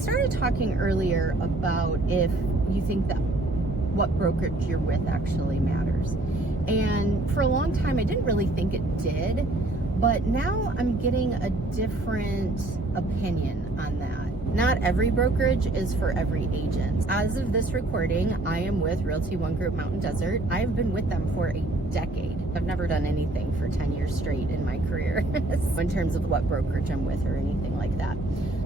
started talking earlier about if you think that what brokerage you're with actually matters. And for a long time, I didn't really think it did, but now I'm getting a different opinion on that. Not every brokerage is for every agent. As of this recording, I am with Realty One Group Mountain Desert. I've been with them for a decade. I've never done anything for 10 years straight in my career in terms of what brokerage I'm with or anything like that.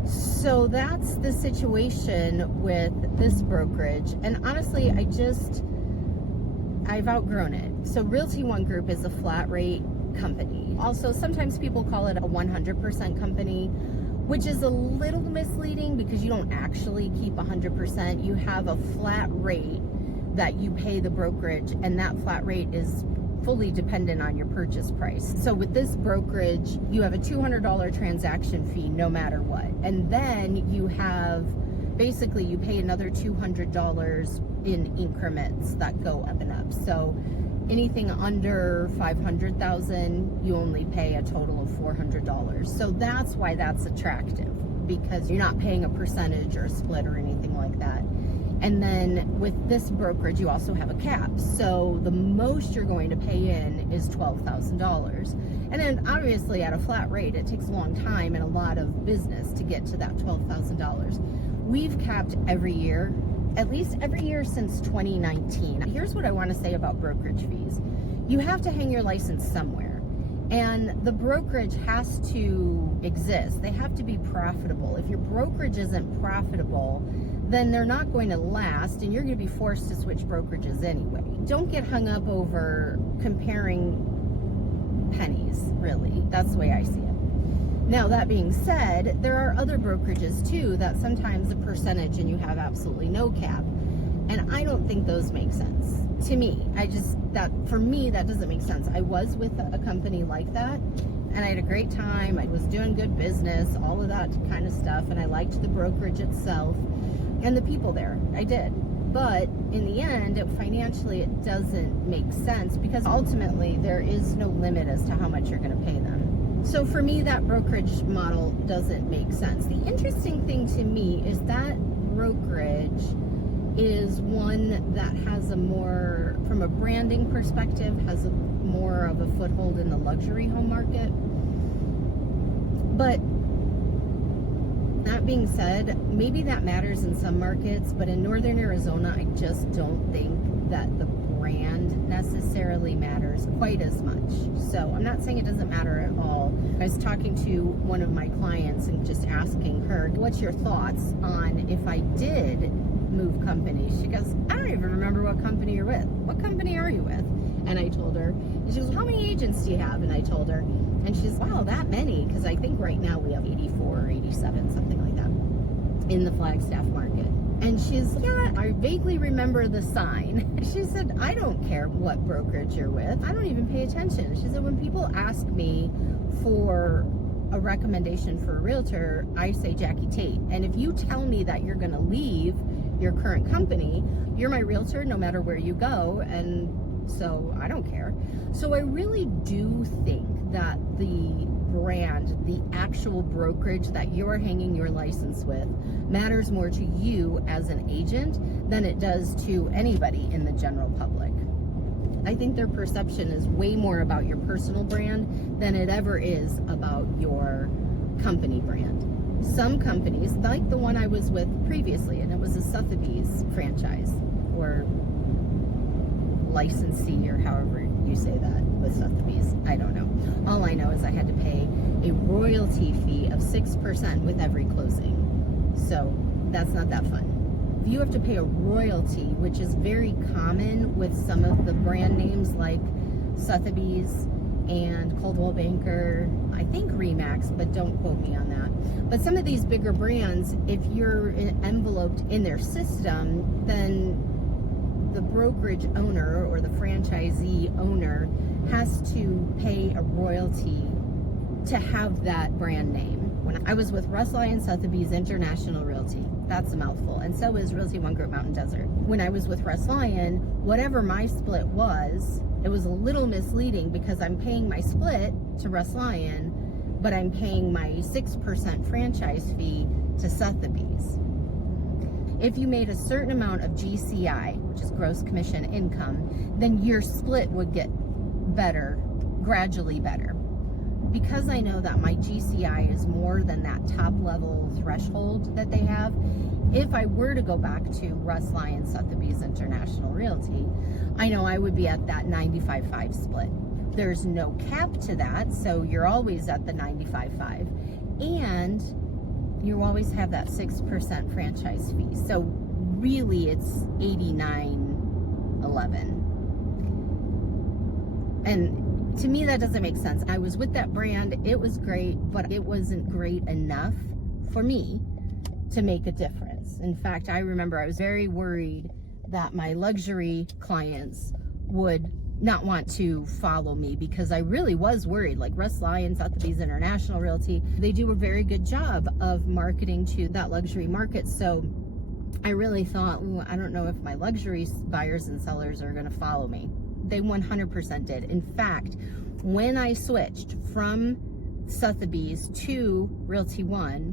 So that's the situation with this brokerage. And honestly, I've outgrown it. So Realty One Group is a flat rate company. Also, sometimes people call it a 100% company, which is a little misleading because you don't actually keep 100%. You have a flat rate that you pay the brokerage, and that flat rate is fully dependent on your purchase price. So with this brokerage, you have a $200 transaction fee no matter what. And then you have, basically you pay another $200 in increments that go up and up. So anything under $500,000, you only pay a total of $400. So that's why that's attractive, because you're not paying a percentage or a split or anything like that. And then with this brokerage, you also have a cap. So the most you're going to pay in is $12,000. And then obviously at a flat rate, it takes a long time and a lot of business to get to that $12,000. We've capped every year, at least every year since 2019. Here's what I want to say about brokerage fees. You have to hang your license somewhere, and the brokerage has to exist. They have to be profitable. If your brokerage isn't profitable, then they're not going to last, and you're going to be forced to switch brokerages anyway. Don't get hung up over comparing pennies, really. That's the way I see it. Now, that being said, there are other brokerages too that sometimes a percentage and you have absolutely no cap. And I don't think those make sense to me. For me, that doesn't make sense. I was with a company like that, and I had a great time. I was doing good business, all of that kind of stuff. And I liked the brokerage itself and the people there. I did. But in the end, financially, it doesn't make sense because ultimately there is no limit as to how much you're going to pay them. So for me, that brokerage model doesn't make sense. The interesting thing to me is that brokerage is one that has a more, from a branding perspective, has more of a foothold in the luxury home market. But that being said, maybe that matters in some markets, but in Northern Arizona, I just don't think that the brand necessarily matters quite as much. So I'm not saying it doesn't matter at all. I was talking to one of my clients and just asking her, what's your thoughts on if I did move companies? She goes, I don't even remember what company you're with. What company are you with? And I told her, and she goes, how many agents do you have? And I told her, and she's, wow, that many, because I think right now we have 84 or 87, something like that, in the Flagstaff market. And she's, yeah, I vaguely remember the sign. She said, I don't care what brokerage you're with. I don't even pay attention. She said, when people ask me for a recommendation for a realtor, I say Jacki Tait. And if you tell me that you're going to leave your current company, you're my realtor no matter where you go. And so I don't care. So I really do think that the brand, the actual brokerage that you're hanging your license with, matters more to you as an agent than it does to anybody in the general public. I think their perception is way more about your personal brand than it ever is about your company brand. Some companies, like the one I was with previously, and it was a Sotheby's franchise or licensee, or however you say that with Sotheby's, I don't know. All I know is I had to pay a royalty fee of 6% with every closing. So that's not that fun. You have to pay a royalty, which is very common with some of the brand names like Sotheby's and Coldwell Banker, I think Remax, but don't quote me on that. But some of these bigger brands, if you're enveloped in their system, then the brokerage owner or the franchisee owner has to pay a royalty to have that brand name. When I was with Russ Lyon Sotheby's International Realty, that's a mouthful, and so is Realty One Group Mountain Desert. When I was with Russ Lyon, whatever my split was, it was a little misleading because I'm paying my split to Russ Lyon, but I'm paying my 6% franchise fee to Sotheby's. if you made a certain amount of GCI, which is gross commission income, then your split would get better, gradually better. Because I know that my GCI is more than that top level threshold that they have, if I were to go back to Russ Lyons Sotheby's International Realty, I know I would be at that 95-5 split. There's no cap to that, so you're always at the 95-5. And you always have that 6% franchise fee. So really it's 89-11. And to me, that doesn't make sense. I was with that brand. It was great, but it wasn't great enough for me to make a difference. In fact, I remember I was very worried that my luxury clients would not want to follow me, because I really was worried. Like Russ Lyons, Sotheby's International Realty, they do a very good job of marketing to that luxury market. So I really thought, ooh, I don't know if my luxury buyers and sellers are going to follow me. They 100% did. In fact, when I switched from Sotheby's to Realty One,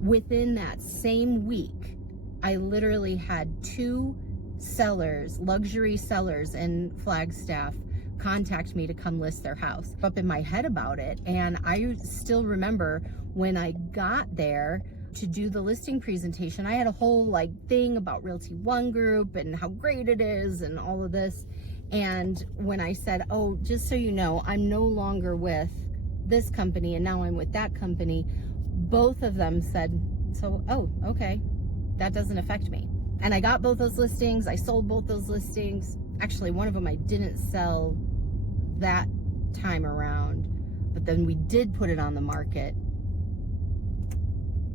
within that same week, I literally had 2 sellers, luxury sellers in Flagstaff, contact me to come list their house. Up in my head about it, and I still remember when I got there to do the listing presentation, I had a whole like thing about Realty One Group and how great it is and all of this. And when I said, oh, just so you know, I'm no longer with this company and now I'm with that company, both of them said, so, oh, okay, that doesn't affect me. And I got both those listings. I sold both those listings. Actually, one of them I didn't sell that time around, but then we did put it on the market.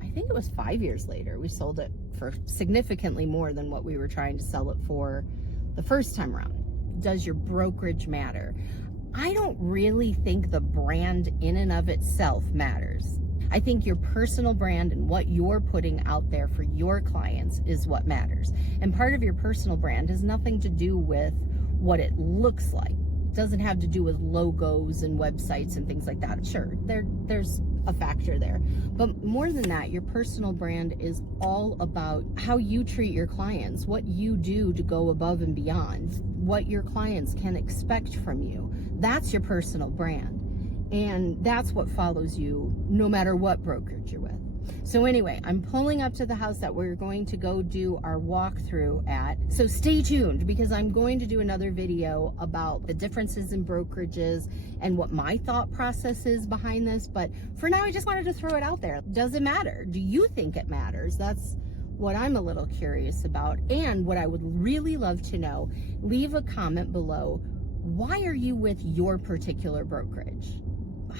I think it was 5 years later. We sold it for significantly more than what we were trying to sell it for the first time around. Does your brokerage matter? I don't really think the brand in and of itself matters. I think your personal brand and what you're putting out there for your clients is what matters. And part of your personal brand has nothing to do with what it looks like. It doesn't have to do with logos and websites and things like that. Sure, there's a factor there. But more than that, your personal brand is all about how you treat your clients, what you do to go above and beyond, what your clients can expect from you. That's your personal brand. And that's what follows you no matter what brokerage you're with. So anyway, I'm pulling up to the house that we're going to go do our walkthrough at. So stay tuned, because I'm going to do another video about the differences in brokerages and what my thought process is behind this. But for now, I just wanted to throw it out there. Does it matter? Do you think it matters? That's what I'm a little curious about. And what I would really love to know, leave a comment below. Why are you with your particular brokerage?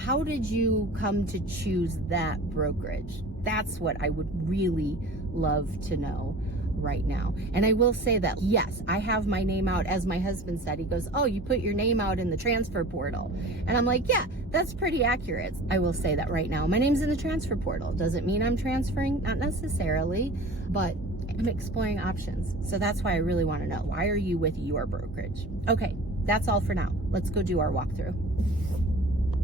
How did you come to choose that brokerage? That's what I would really love to know right now. And I will say that, yes, I have my name out. As my husband said, he goes, oh, you put your name out in the transfer portal. And I'm like, yeah, that's pretty accurate. I will say that right now. My name's in the transfer portal. Does it mean I'm transferring? Not necessarily, but I'm exploring options. So that's why I really want to know, why are you with your brokerage? Okay, that's all for now. Let's go do our walkthrough.